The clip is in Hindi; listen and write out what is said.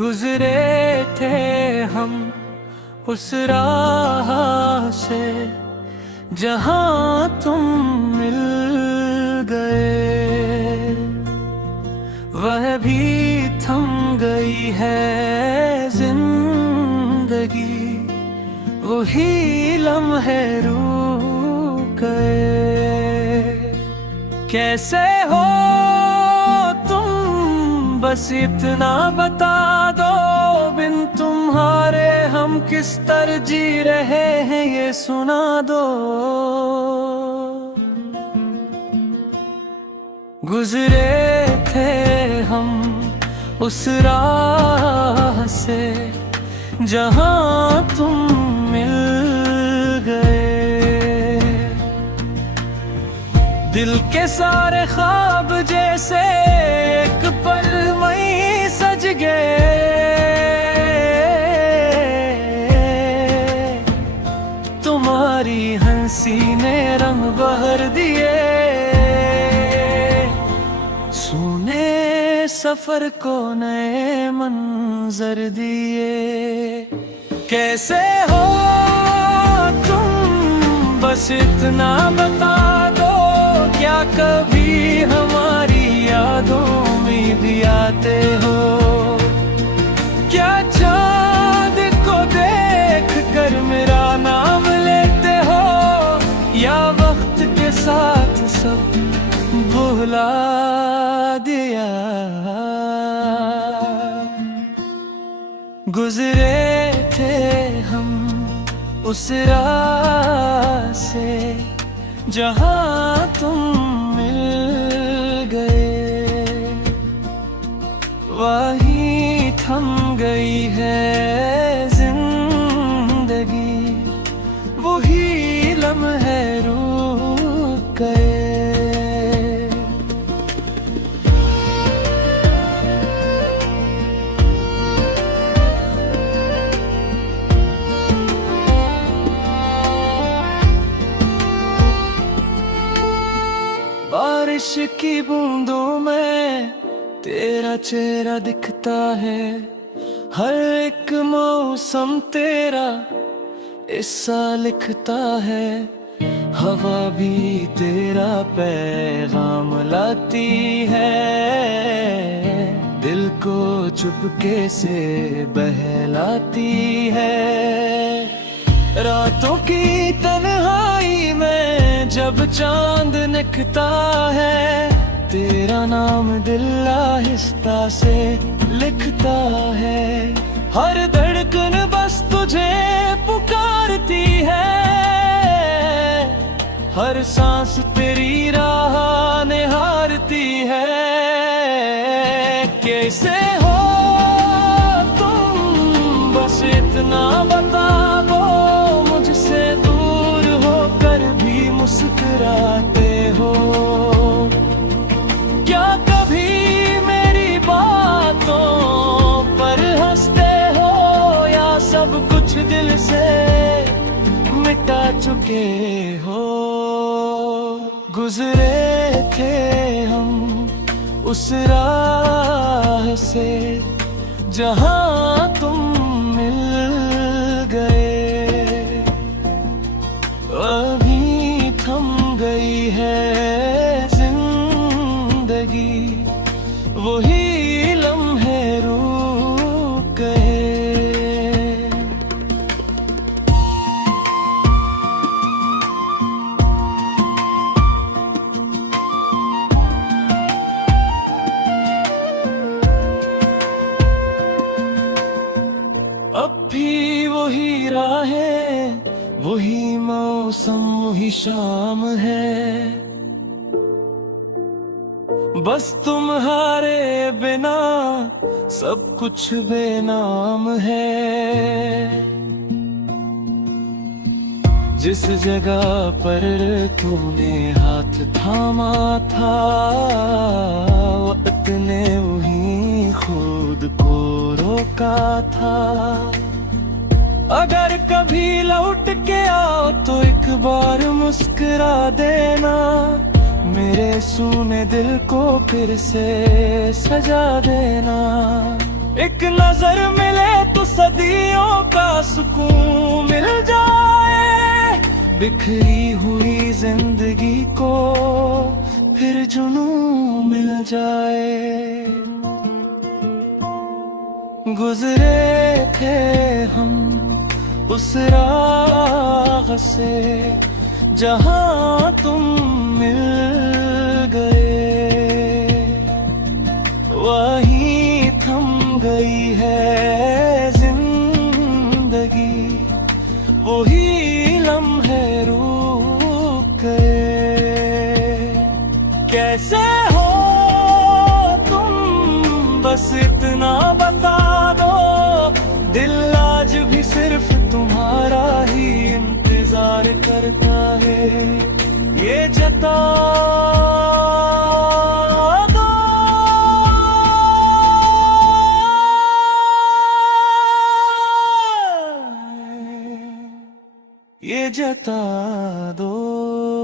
गुजरे थे हम उस राह से जहां तुम मिल गए, वह भी थम गई है जिंदगी, वही लम्हे रुक गए। कैसे हो तुम, बस इतना बता दो, बिन तुम्हारे हम किस तरह जी रहे हैं ये सुना दो। गुजरे थे हम उस राह से जहां तुम मिल गए, दिल के सारे ख्वाब जैसे एक पल में सज गए। तुम्हारी हंसी ने रंग बहर दिए, सुने सफर को नए मंजर दिए। कैसे हो तुम, बस इतना बता दो, क्या कभी हमारी यादों में भी आते हो? क्या चाँद को देख कर मेरा नाम लेते हो, या वक्त के साथ सब भुला दिया? गुजरे थे हम उस राह से जहां तुम मिल गए, वहीं थम गई है जिंदगी, वही लम्हे रुक गए। बारिश की बूंदों में तेरा चेहरा दिखता है, हर एक मौसम तेरा हिस्सा लिखता है। हवा भी तेरा पैगाम लाती है, दिल को चुपके से बहलाती है। रातों की तन्हाई में जब चांद निकलता है, तेरा नाम दिल आहिस्ता से लिखता है। हर धड़कन बस तुझे पुकारती है, हर सांस तेरी राह निहारती है। कैसे हो तुम, बस इतना बता दो, मुझसे दूर होकर भी मुस्कुराते हो। क्या कभी मेरी बातों पर हंसते हो, या सब कुछ दिल से मिटा चुके हो? गुजरे थे हम उस राह से जहां तुम मिल गए, अभी थम गई है जिंदगी, वही लम्हे रुक गए। अब भी वही राहें, वही मौसम, वही शाम है, बस तुम्हारे बिना सब कुछ बेनाम है। जिस जगह पर तूने हाथ थामा था, वक्त ने वहीं खुद को रोका था। अगर कभी लौट के आओ तो एक बार मुस्कुरा देना, मेरे सूने दिल को फिर से सजा देना। एक नजर मिले तो सदियों का सुकून मिल जाए, बिखरी हुई जिंदगी को फिर जुनून मिल जाए। गुजरे थे हम उस राह से जहां तुम मिल गए, वहीं थम गई है जिंदगी, वही लम्हे रुक गए। कैसे हो तुम बस इतना बता दो, दिल आज भी सिर्फ तुम्हारा ही इंतजार करता है। ये जता दो, ये जता दो।